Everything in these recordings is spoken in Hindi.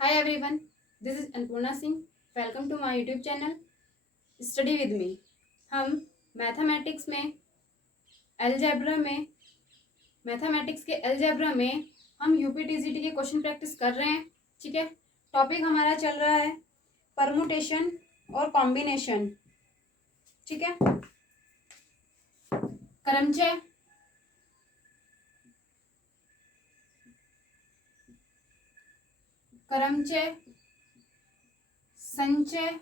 Hi everyone, this is Anpurna Singh. Welcome to my YouTube channel Study with me. हम मैथमेटिक्स के अलजेब्रा में हम यूपीटीजीटी के क्वेश्चन प्रैक्टिस कर रहे हैं. ठीक है. टॉपिक हमारा चल रहा है परमुटेशन और कॉम्बिनेशन. ठीक है. क्रमचय, संचय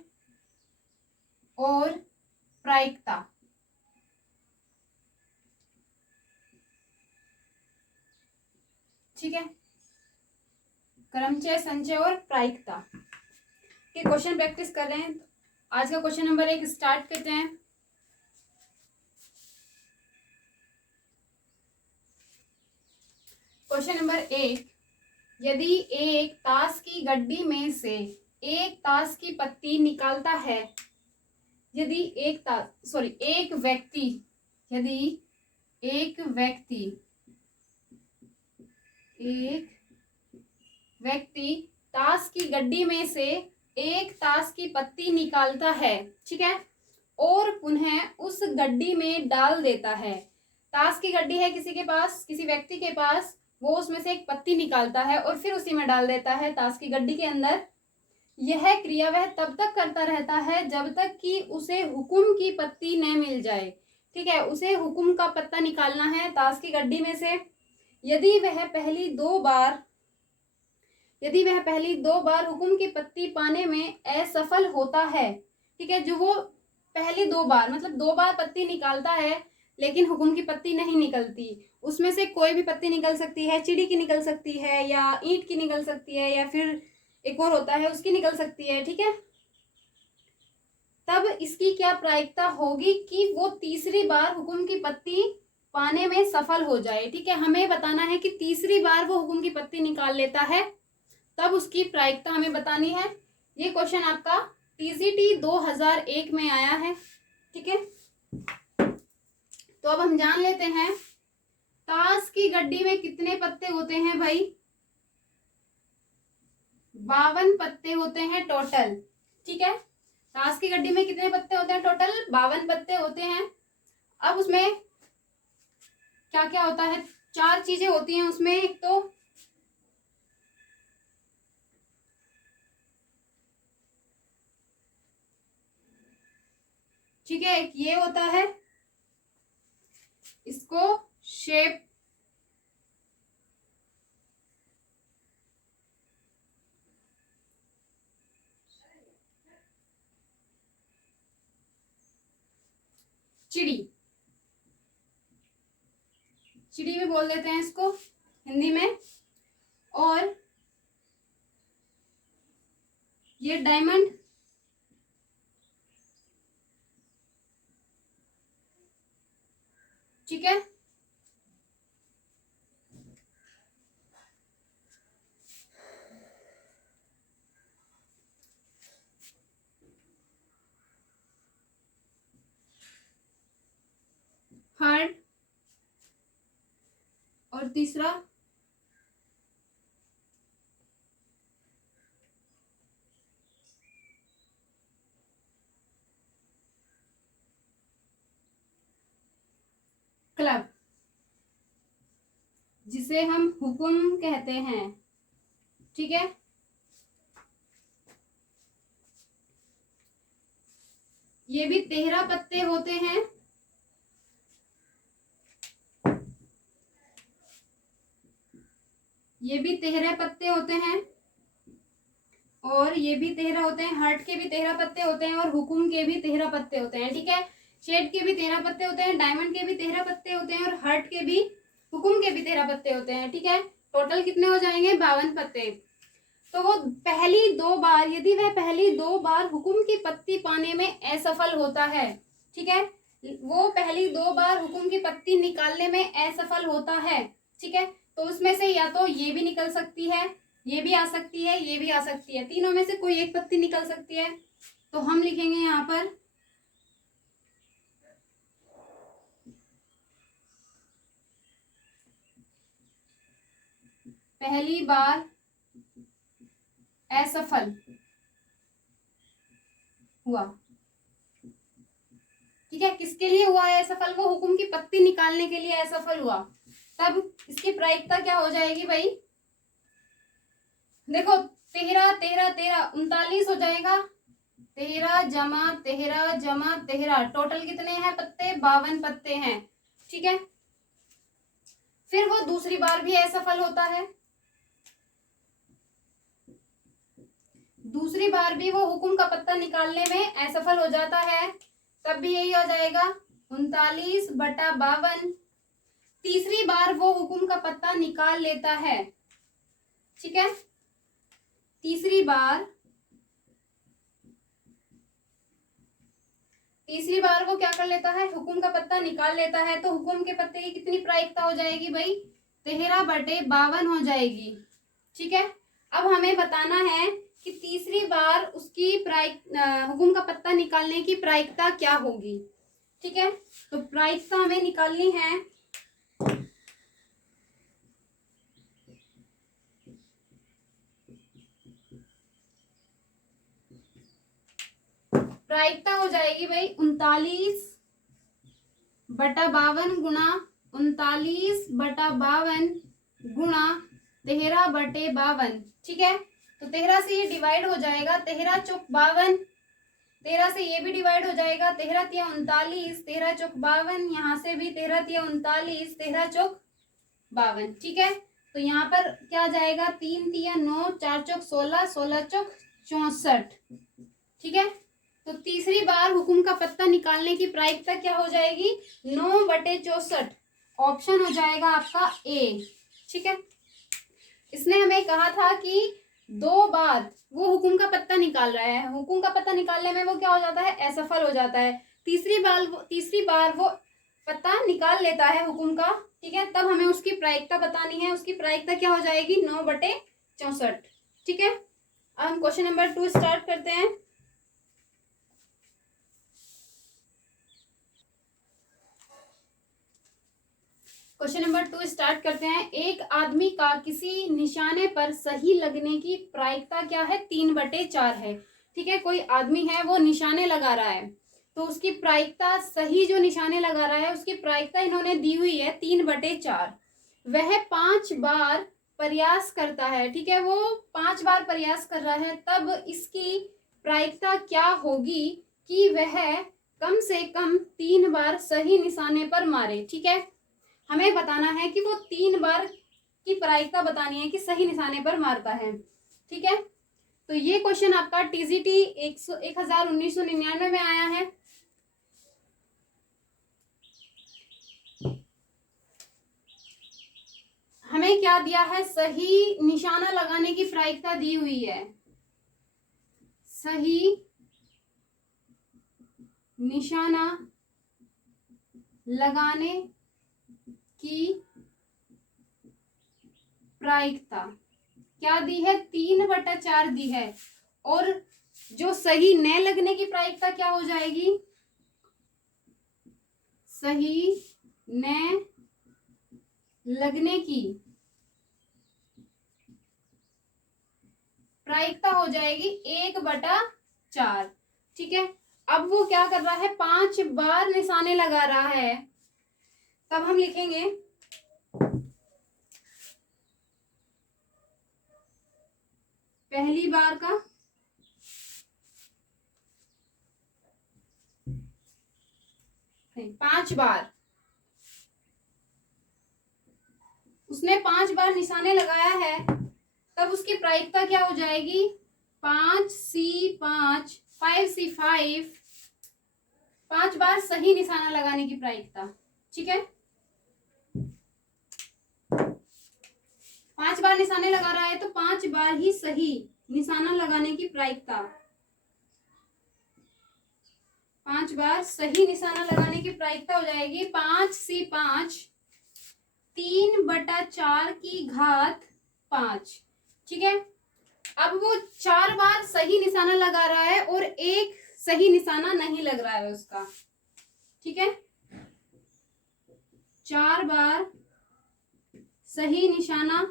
और प्रायिकता. ठीक है. क्रमचय, संचय और प्रायिकता के क्वेश्चन प्रैक्टिस कर रहे हैं. आज का क्वेश्चन नंबर 1 स्टार्ट करते हैं. क्वेश्चन नंबर 1, यदि एक ताश की गड्डी में से एक ताश की पत्ती निकालता है, यदि एक व्यक्ति ताश की गड्डी में से एक ताश की पत्ती निकालता है, ठीक है, और पुनः उस गड्डी में डाल देता है. ताश की गड्डी है किसी के पास, किसी व्यक्ति के पास, वो उसमें से एक पत्ती निकालता है और फिर उसी में डाल देता है ताश की गड्डी के अंदर. यह क्रिया वह तब तक करता रहता है जब तक कि उसे हुकुम की पत्ती न मिल जाए. ठीक है, उसे हुकुम का पत्ता निकालना है ताश की गड्डी में से. यदि वह पहली दो बार हुकुम की पत्ती पाने में असफल होता है, ठीक है, जो वो पहली 2 बार मतलब 2 बार पत्ती निकालता है लेकिन हुकुम की पत्ती नहीं निकलती, उसमें से कोई भी पत्ती निकल सकती है, चिड़ी की निकल सकती है या ईंट की निकल सकती है या फिर एक और होता है उसकी निकल सकती है. ठीक है, तब इसकी क्या प्रायिकता होगी कि वो तीसरी बार हुकुम की पत्ती पाने में सफल हो जाए. ठीक है, हमें बताना है कि तीसरी बार वो हुकुम की पत्ती निकाल लेता है, तब उसकी प्रायिकता हमें बतानी है. ये क्वेश्चन आपका टीजीटी 2001 में आया है. ठीक है, तो अब हम जान लेते हैं ताश की गड्डी में कितने पत्ते होते हैं भाई. 52 पत्ते होते हैं टोटल. ठीक है, ताश की गड्डी में कितने पत्ते होते हैं टोटल? 52 पत्ते होते हैं. अब उसमें क्या क्या होता है? 4 चीजें होती हैं उसमें. एक तो ठीक है, एक ये होता है, इसको शेप चिड़ी भी बोल देते हैं इसको हिंदी में. और ये डायमंड, ठीक है, हार्ड, और तीसरा क्लब, जिसे हम हुकुम कहते हैं. ठीक है, ये भी 13 पत्ते होते हैं. ये भी 13 पत्ते होते हैं और ये भी 13 होते हैं. हर्ट के भी 13 पत्ते होते हैं और हुकुम के भी 13 पत्ते होते हैं. ठीक है, शेड के भी 13 पत्ते होते हैं, डायमंड के भी 13 पत्ते होते हैं और हर्ट के भी, हुकुम के भी 13 पत्ते होते हैं. ठीक है, टोटल कितने हो जाएंगे? 52 पत्ते. तो वो पहली 2 बार, यदि वह पहली 2 बार हुकुम की पत्ती पाने में असफल होता है, ठीक है, वो पहली 2 बार हुकुम की पत्ती निकालने में असफल होता है, ठीक है, तो उसमें से या तो ये भी निकल सकती है, ये भी आ सकती है, ये भी आ सकती है, तीनों में से कोई एक पत्ती निकल सकती है. तो हम लिखेंगे यहाँ पर पहली बार असफल हुआ। ठीक है, किसके लिए हुआ है असफल? वो हुकुम की पत्ती निकालने के लिए असफल हुआ। तब इसकी प्रायिकता क्या हो जाएगी भाई? देखो 13 13 13 39 हो जाएगा। 13 जमा 13 जमा 13 टोटल कितने हैं पत्ते? 52 पत्ते हैं। ठीक है, फिर वो दूसरी बार भी असफल होता है। दूसरी बार भी वो हुकुम का पत्ता निकालने में असफल हो जाता है, तब भी यही हो जाएगा 39/52। तीसरी बार वो हुकुम का पत्ता निकाल लेता है। ठीक है, तीसरी बार वो क्या कर लेता है? हुकुम का पत्ता निकाल लेता है। तो हुकुम के पत्ते की कितनी प्रायिकता हो जाएगी भाई? 13/52 हो जाएगी। ठीक है, अब हमें बताना है कि तीसरी बार उसकी हुकुम का पत्ता निकालने की प्रायिकता क्या होगी। ठीक है, तो प्रायिकता हमें निकालनी है। प्रायिकता हो जाएगी भाई 39/52 गुणा 39/52 गुणा 13/52। ठीक है, तो 13 से ये डिवाइड हो जाएगा, 13 चौक 52। 13 से ये भी डिवाइड हो जाएगा, 13 तिया 39, 13 चौक 52। यहाँ से भी 13 तिया 39, 13 चौक 52। ठीक है, तो यहाँ पर क्या जाएगा? 3 तिया 9, 4 चौक 16, 16 चौक 64। ठीक है, तो तीसरी बार हुकुम का पत्ता निकालने की प्रायिकता क्या हो जाएगी? 9/64। ऑप्शन हो जाएगा आपका ए। ठीक है, इसने हमें कहा था कि 2 बार वो हुकुम का पत्ता निकाल रहा है, हुकुम का पत्ता निकालने में वो क्या हो जाता है? असफल हो जाता है। तीसरी बार वो पत्ता निकाल लेता है हुकुम का। ठीक है, तब हमें उसकी प्रायिकता बतानी है। उसकी प्रायिकता क्या हो जाएगी? 9/64। ठीक है, अब हम क्वेश्चन नंबर 2 स्टार्ट करते हैं। क्वेश्चन नंबर 2 स्टार्ट करते हैं। एक आदमी का किसी निशाने पर सही लगने की प्रायिकता क्या है? 3/4 है। ठीक है, कोई आदमी है वो निशाने लगा रहा है, तो उसकी प्रायिकता, सही जो निशाने लगा रहा है उसकी प्रायिकता इन्होंने दी हुई है 3/4। वह 5 बार प्रयास करता है। ठीक है, वो 5 बार प्रयास कर रहा है, तब इसकी प्रायिकता क्या होगी कि वह कम से कम 3 बार सही निशाने पर मारे। ठीक है, हमें बताना है कि वो 3 बार की प्रायिकता बतानी है कि सही निशाने पर मारता है। ठीक है, तो ये क्वेश्चन आपका टीजीटी 1999 में आया है। हमें क्या दिया है? सही निशाना लगाने की प्रायिकता दी हुई है। सही निशाना लगाने की प्रायिकता क्या दी है? 3/4 दी है। और जो सही न लगने की प्रायिकता क्या हो जाएगी? सही न लगने की प्रायिकता हो जाएगी 1/4। ठीक है, अब वो क्या कर रहा है? 5 बार निशाने लगा रहा है, तब हम लिखेंगे पहली बार का 5 बार, उसने 5 बार निशाने लगाया है, तब उसकी प्रायिकता क्या हो जाएगी? 5C5 5C5, 5 बार सही निशाना लगाने की प्रायिकता। ठीक है, 5 बार निशाने लगा रहा है तो 5 बार ही सही निशाना लगाने की प्रायिकता, 5 बार सही निशाना लगाने की प्रायिकता हो जाएगी 5C5 3/4 की घात 5। ठीक है, अब वो 4 बार सही निशाना लगा रहा है और एक सही निशाना नहीं लग रहा है उसका। ठीक है, 4 बार सही निशाना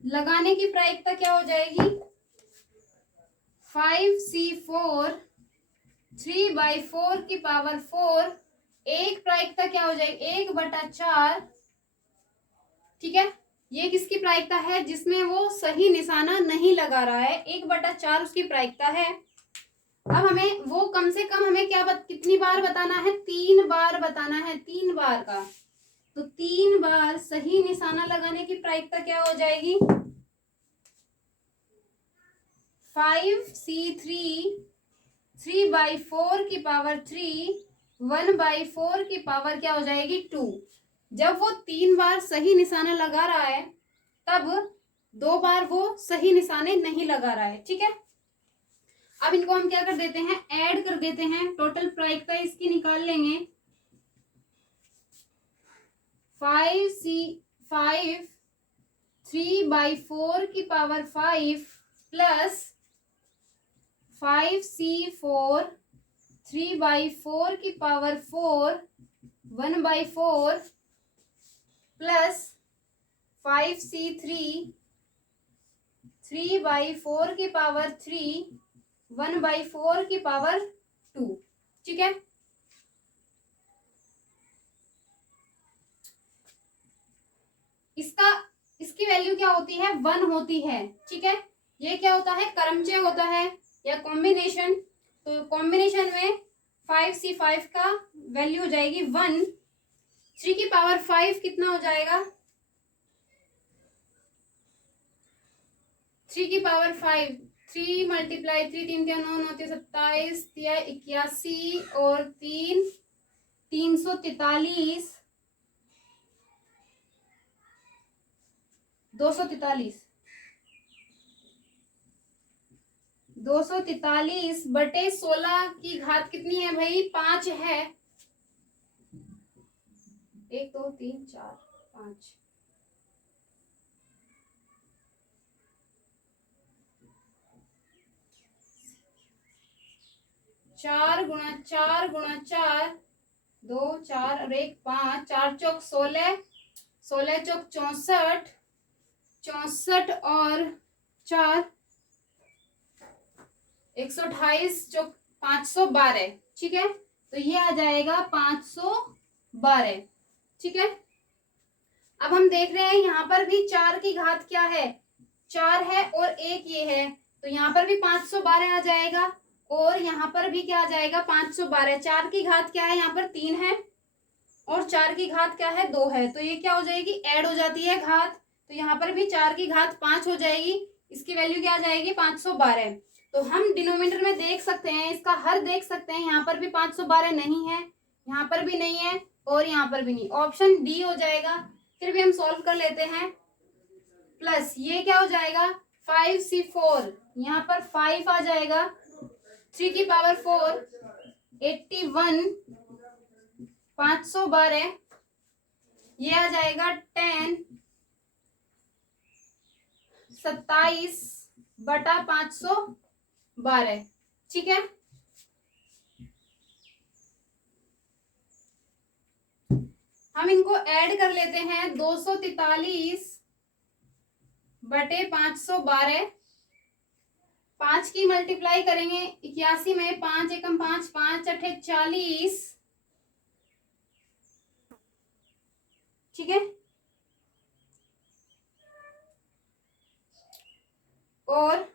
लगाने की प्रायिकता क्या हो जाएगी? 5c4 3/4 की पावर 4। एक प्रायिकता क्या हो जाएगी? 1/4। ठीक है, ये किसकी प्रायिकता है? जिसमें वो सही निशाना नहीं लगा रहा है, 1/4 उसकी प्रायिकता है। अब हमें वो कम से कम हमें कितनी बार बताना है? 3 बार बताना है, 3 बार का। तो 3 बार सही निशाना लगाने की प्रायिकता क्या हो जाएगी? 5c3 3/4 की पावर 3 1/4 की पावर क्या हो जाएगी? 2। जब वो 3 बार सही निशाना लगा रहा है तब 2 बार वो सही निशाने नहीं लगा रहा है। ठीक है, अब इनको हम क्या कर देते हैं? ऐड कर देते हैं, टोटल प्रायिकता इसकी निकाल लेंगे। 5 3/4 की पावर 5 प्लस 5c4 3/4 की पावर 4 1/4 प्लस 5c3 3/4 की पावर 3 1/4 की पावर 2। ठीक है, इसकी वैल्यू क्या होती है? 1 होती है। ठीक है, ये क्या होता है? क्रमचय होता है या कॉम्बिनेशन। तो कॉम्बिनेशन में 5c5 का वैल्यू हो जाएगी 1। 3 की पावर 5 कितना हो जाएगा? 3 की पावर 5, 3 मल्टीप्लाई 3 3 क्या 9 9 27 81 और 3 343 243 243 बटे 16 की घात कितनी है भाई? 5 है। 1 2 3 4 5। 4 गुणा 4 गुणा 4 2 4 और 1 5 4 चौक 16 16 चौक 64 64 और 4 128 चौक 512। ठीक है, तो ये आ जाएगा 512। ठीक है, अब हम देख रहे हैं यहाँ पर भी 4 की घात क्या है? 4 है और 1 ये है, तो यहाँ पर भी 512 आ जाएगा और यहाँ पर भी क्या आ जाएगा? 512। 4 की घात क्या है? यहाँ पर 3 है और 4 की घात क्या है? 2 है, तो ये क्या हो जाएगी? ऐड हो जाती है घात। तो यहाँ पर भी 4 की घात 5 हो जाएगी, इसकी वैल्यू क्या आ जाएगी? 512। तो हम डिनोमिनेटर में देख सकते हैं, इसका हर देख सकते हैं, यहाँ पर भी 512 नहीं है, यहाँ पर भी नहीं है और यहाँ पर भी नहीं। ऑप्शन डी हो जाएगा। फिर भी हम सॉल्व कर लेते हैं। प्लस ये क्या हो जाएगा? 5c4, यहाँ पर 5 आ जाएगा, 3 की पावर 4 81 512, ये आ जाएगा 10 27 बटा 512। ठीक है, हम इनको ऐड कर लेते हैं। 243 बटे 512, 5 की मल्टीप्लाई करेंगे 81 में, 5 एकम 5 5 अठे 40। ठीक है, और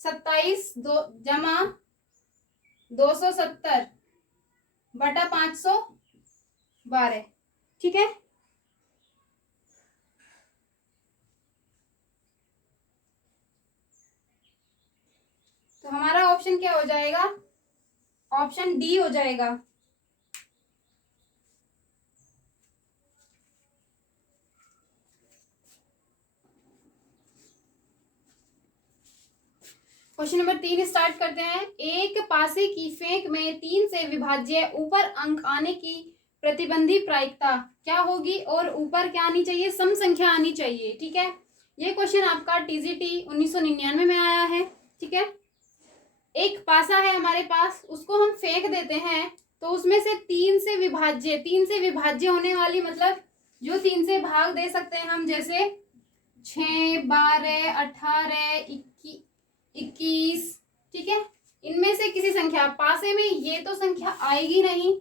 27 जमा 270 बटा 512। ठीक है, तो हमारा ऑप्शन क्या हो जाएगा? ऑप्शन डी हो जाएगा। क्वेश्चन नंबर 3 स्टार्ट करते हैं। एक पासे की फेंक में 3 से विभाज्य ऊपर अंक आने की प्रतिबंधी प्रायिकता क्या होगी और ऊपर क्या आनी चाहिए? सम संख्या आनी चाहिए। ठीक है, ये क्वेश्चन आपका टीजीटी 1999 में आया है। ठीक है, एक पासा है हमारे पास, उसको हम फेंक देते हैं तो उसमें से 3 से विभाज्य होने वाली, मतलब जो 3 से भाग दे सकते हैं हम, जैसे 6, 12, 18, 21, ठीक है। इनमें से किसी संख्या, पासे में ये तो संख्या आएगी नहीं,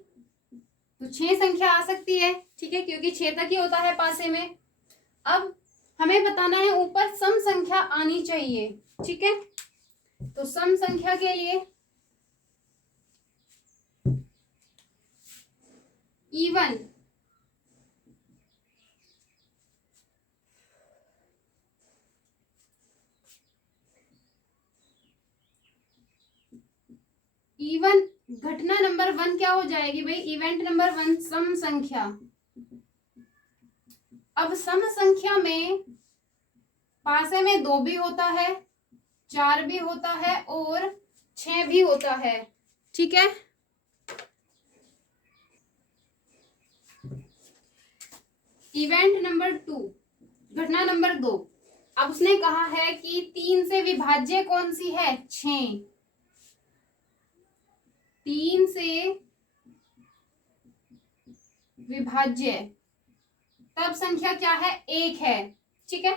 तो 6 संख्या आ सकती है, ठीक है, क्योंकि 6 तक ही होता है पासे में। अब हमें बताना है ऊपर सम संख्या आनी चाहिए, ठीक है। तो सम संख्या के लिए इवन इवन घटना नंबर 1 क्या हो जाएगी भाई, इवेंट नंबर 1 सम संख्या। अब सम संख्या में पासे में 2 भी होता है, 4 भी होता है और 6 भी होता है, ठीक है। इवेंट नंबर 2, घटना नंबर 2। अब उसने कहा है कि 3 से विभाज्य कौन सी है, 6। 3 से विभाज्य तब संख्या क्या है, 1 है, ठीक है।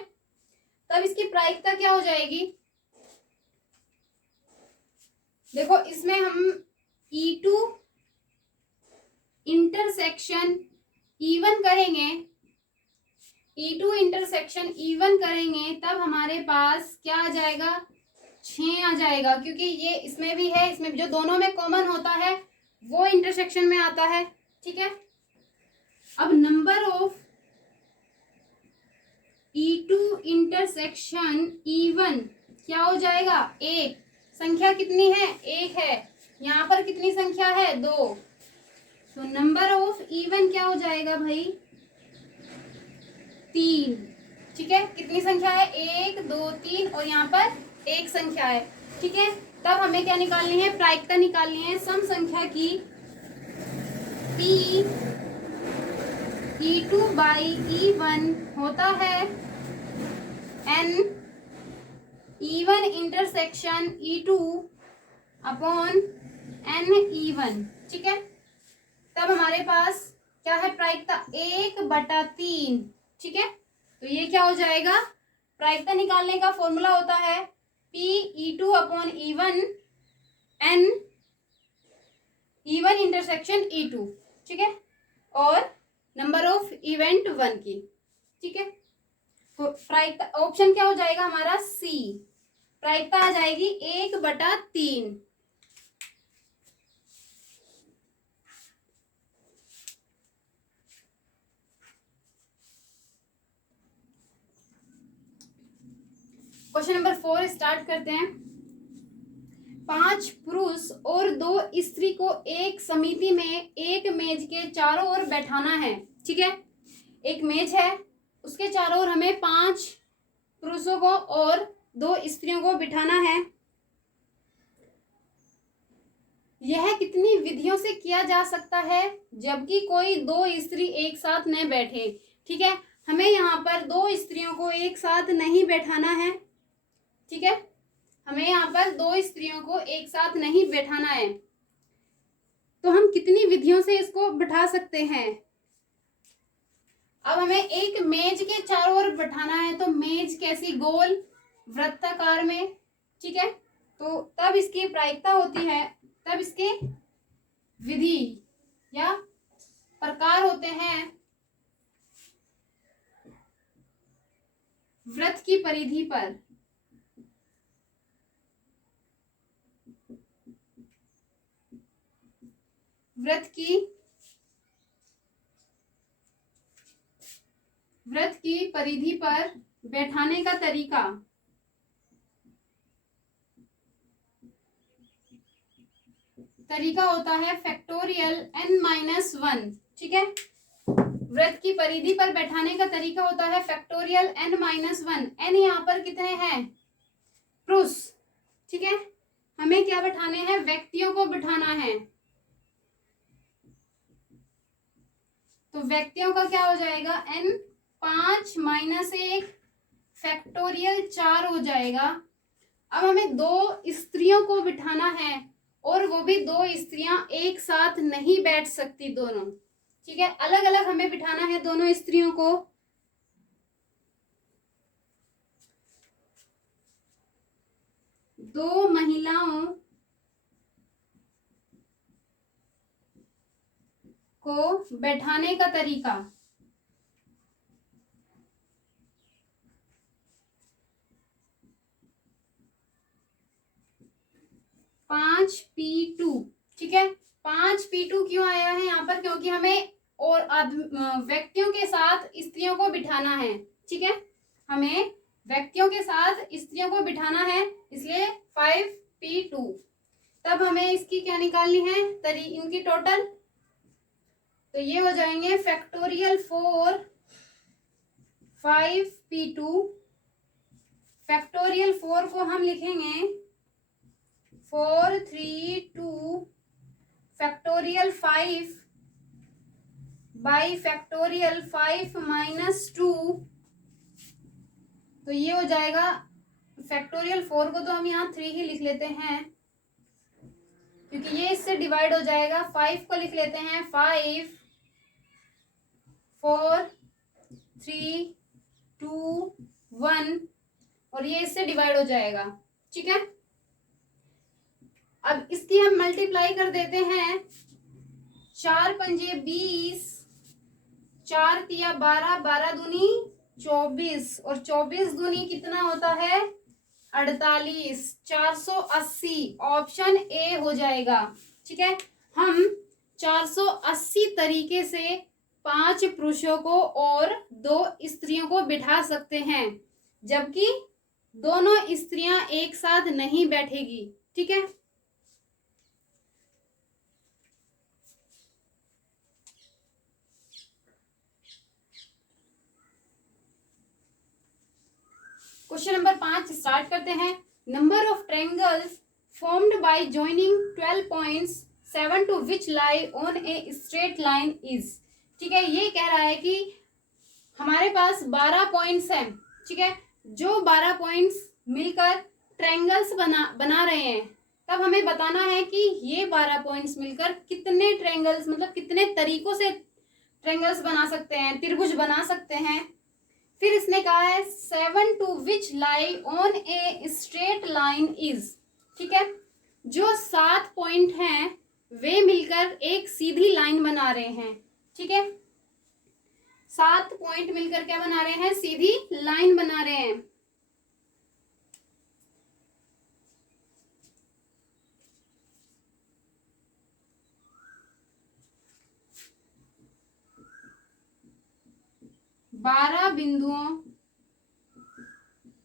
तब इसकी प्रायिकता क्या हो जाएगी, देखो इसमें हम E2 इंटरसेक्शन E1 करेंगे, E2 इंटरसेक्शन E1 करेंगे, तब हमारे पास क्या आ जाएगा, 6 आ जाएगा, क्योंकि ये इसमें भी है, इसमें जो दोनों में कॉमन होता है वो इंटरसेक्शन में आता है, ठीक है। अब number of E2 intersection E1 क्या हो जाएगा, 1। संख्या कितनी है, 1 है। यहाँ पर कितनी संख्या है, 2। तो नंबर ऑफ E1 क्या हो जाएगा भाई, 3, ठीक है। कितनी संख्या है, 1, 2, 3 और यहाँ पर 1 संख्या है, ठीक है। तब हमें क्या निकालनी है, प्रायिकता निकालनी है सम संख्या की। P E2 by E1 होता है N E1 intersection E2 upon N E1, ठीक है। तब हमारे पास क्या है, प्रायिकता 1/3, ठीक है। तो ये क्या हो जाएगा, प्रायिकता निकालने का फॉर्मूला होता है P E2 upon E1 N E1 intersection E2, ठीक है, और नंबर ऑफ इवेंट 1 की, ठीक है। तो प्रायिकता ऑप्शन क्या हो जाएगा हमारा, सी, प्रायिकता आ जाएगी 1/3। क्वेश्चन नंबर 4 स्टार्ट करते हैं। 5 पुरुष और 2 स्त्री को एक समिति में एक मेज के चारों ओर बैठाना है, ठीक है। एक मेज है, उसके चारों ओर हमें 5 पुरुषों को और 2 स्त्रियों को बिठाना है। यह कितनी विधियों से किया जा सकता है जबकि कोई 2 स्त्री एक साथ न बैठे, ठीक है। हमें यहाँ पर 2 स्त्रियों को एक साथ नहीं बैठाना है, ठीक है। हमें यहाँ पर 2 स्त्रियों को एक साथ नहीं बैठाना है, तो हम कितनी विधियों से इसको बिठा सकते हैं। अब हमें एक मेज के चारों ओर बैठाना है, तो मेज कैसी, गोल वृत्ताकार में, ठीक है। तो तब इसकी प्रायिकता होती है, तब इसके विधि या प्रकार होते हैं वृत्त की परिधि पर। वृत्त की परिधि पर बैठाने का तरीका। होता है फैक्टोरियल n-1, ठीक है। वृत्त की परिधि पर बैठाने का तरीका होता है फैक्टोरियल n-1। n यहाँ पर कितने हैं, पुरुष, ठीक है। हमें क्या बैठाने हैं, व्यक्तियों को बिठाना है, तो व्यक्तियों का क्या हो जाएगा, n 5 - 1 फैक्टोरियल 4 हो जाएगा। अब हमें 2 स्त्रियों को बिठाना है, और वो भी 2 स्त्रियां एक साथ नहीं बैठ सकती दोनों, ठीक है, अलग अलग हमें बिठाना है दोनों स्त्रियों को। दो महिलाओं को बैठाने का तरीका। P2, ठीक है। 5P2 क्यों आया है यहाँ पर? क्योंकि हमें और व्यक्तियों के साथ स्त्रियों को बिठाना है, ठीक है, हमें व्यक्तियों के साथ स्त्रियों को बिठाना है, इसलिए 5P2। तब हमें इसकी क्या निकालनी है? इनकी टोटल, तो ये हो जाएंगे फैक्टोरियल 4 5P2। फैक्टोरियल 4 को हम लिखेंगे 4 3 2 फैक्टोरियल 5 बाई फैक्टोरियल 5 -2। तो ये हो जाएगा फैक्टोरियल 4 को तो हम यहाँ 3 ही लिख लेते हैं क्योंकि ये इससे डिवाइड हो जाएगा। 5 को लिख लेते हैं 5 4 3 2 1 और ये इससे डिवाइड हो जाएगा, ठीक है। अब इसकी हम मल्टीप्लाई कर देते हैं। 4 पंजे 20, 4 तिया 12, 12 दूनी 24 और 24 दूनी कितना होता है? 48। 480 ऑप्शन ए हो जाएगा, ठीक है। हम 480 तरीके से 5 पुरुषों को और 2 स्त्रियों को बिठा सकते हैं, जबकि दोनों स्त्रियां एक साथ नहीं बैठेगी, ठीक है। क्वेश्चन नंबर 5 स्टार्ट करते हैं। Number of triangles formed by joining 12 points 7 to which lie on a straight line is, ठीक है। ये कह रहा है कि हमारे पास 12 पॉइंट्स हैं, ठीक है, जो 12 पॉइंट्स मिलकर ट्रायंगल्स बना रहे हैं। तब हमें बताना है कि ये 12 पॉइंट्स मिलकर कितने ट्रायंगल्स, मतलब कितने तरीकों से ट्रायंगल्स बना सकते हैं, त्रिभुज बना सकते हैं। फिर इसने कहा है 7 to which lie on a straight line is, ठीक है, जो 7 पॉइंट हैं वे मिलकर एक सीधी लाइन बना रहे हैं, ठीक है। 7 पॉइंट मिलकर क्या बना रहे हैं? सीधी लाइन बना रहे हैं। बारह बिंदुओं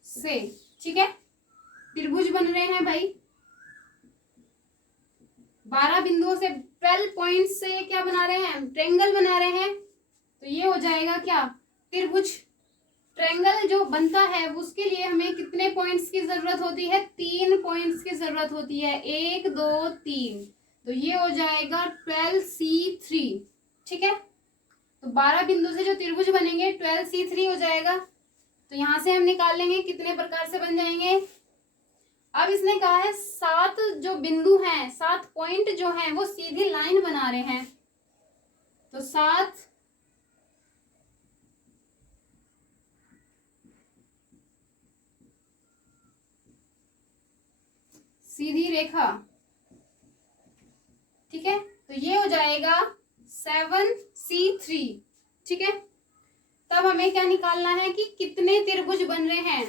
से, ठीक है, त्रिभुज बन रहे हैं भाई। 12 बिंदुओं से 12 पॉइंट से क्या बना रहे हैं? ट्रायंगल बना रहे हैं। तो ये हो जाएगा क्या? त्रिभुज। ट्रायंगल जो बनता है उसके लिए हमें कितने पॉइंट्स की जरूरत होती है? 3 पॉइंट्स की जरूरत होती है, 1 2 3। तो ये हो जाएगा 12C3, ठीक है। तो 12 बिंदु से जो त्रिभुज बनेंगे 12C3 हो जाएगा। तो यहां से हम निकाल लेंगे कितने प्रकार से बन जाएंगे। अब इसने कहा है 7 जो बिंदु हैं, 7 पॉइंट जो हैं वो सीधी लाइन बना रहे हैं। तो 7 सीधी रेखा, ठीक है। तो ये हो जाएगा 7C3, ठीक है। तब हमें क्या निकालना है कि कितने त्रिभुज बन रहे हैं।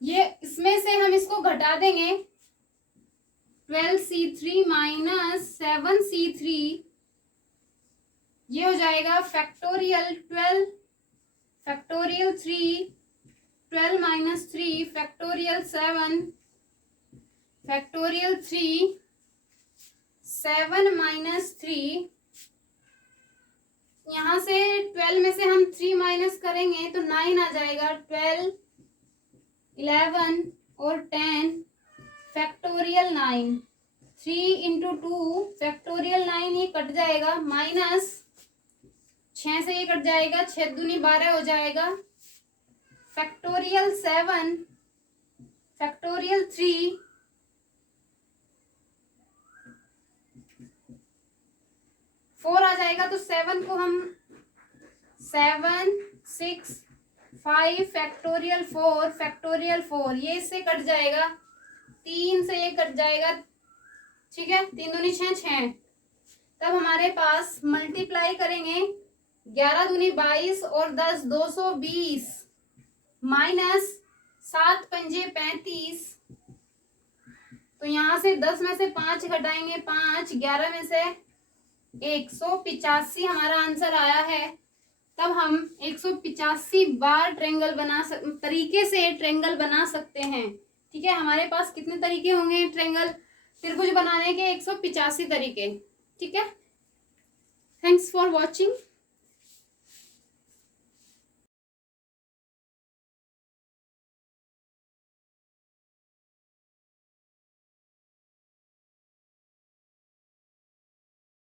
ये इसमें से हम इसको घटा देंगे, 12C3 माइनस 7C3, ये हो जाएगा factorial 12, factorial 3, 12 minus 3 factorial 7, factorial 3, 7 minus 3। यहां से 12 में से हम 3 माइनस करेंगे तो 9 आ जाएगा। 12 11 और 10 फैक्टोरियल 9, 3 इंटू 2 फैक्टोरियल 9, ये कट जाएगा, माइनस 6 से ये कट जाएगा, 6 दूनी 12 हो जाएगा। फैक्टोरियल 7, फैक्टोरियल 3, 4 आ जाएगा तो 7 को हम 7 6 5 फैक्टोरियल 4 फैक्टोरियल 4 ये इससे कट जाएगा, 3 से ये कट जाएगा, ठीक है, 3 दूनी 6 6। तब हमारे पास मल्टीप्लाई करेंगे 11 दूनी 22 और 10 220 माइनस 7 पंजे 35। तो यहाँ से 10 में से 5 घटाएंगे 5, 11 में से 185 हमारा आंसर आया है। तब हम 185 बार ट्रेंगल तरीके से ट्रेंगल बना सकते हैं। ठीक है, हमारे पास कितने तरीके होंगे ट्रेंगल त्रिभुज बनाने के? 185 तरीके। ठीक है, थैंक्स फॉर वॉचिंग।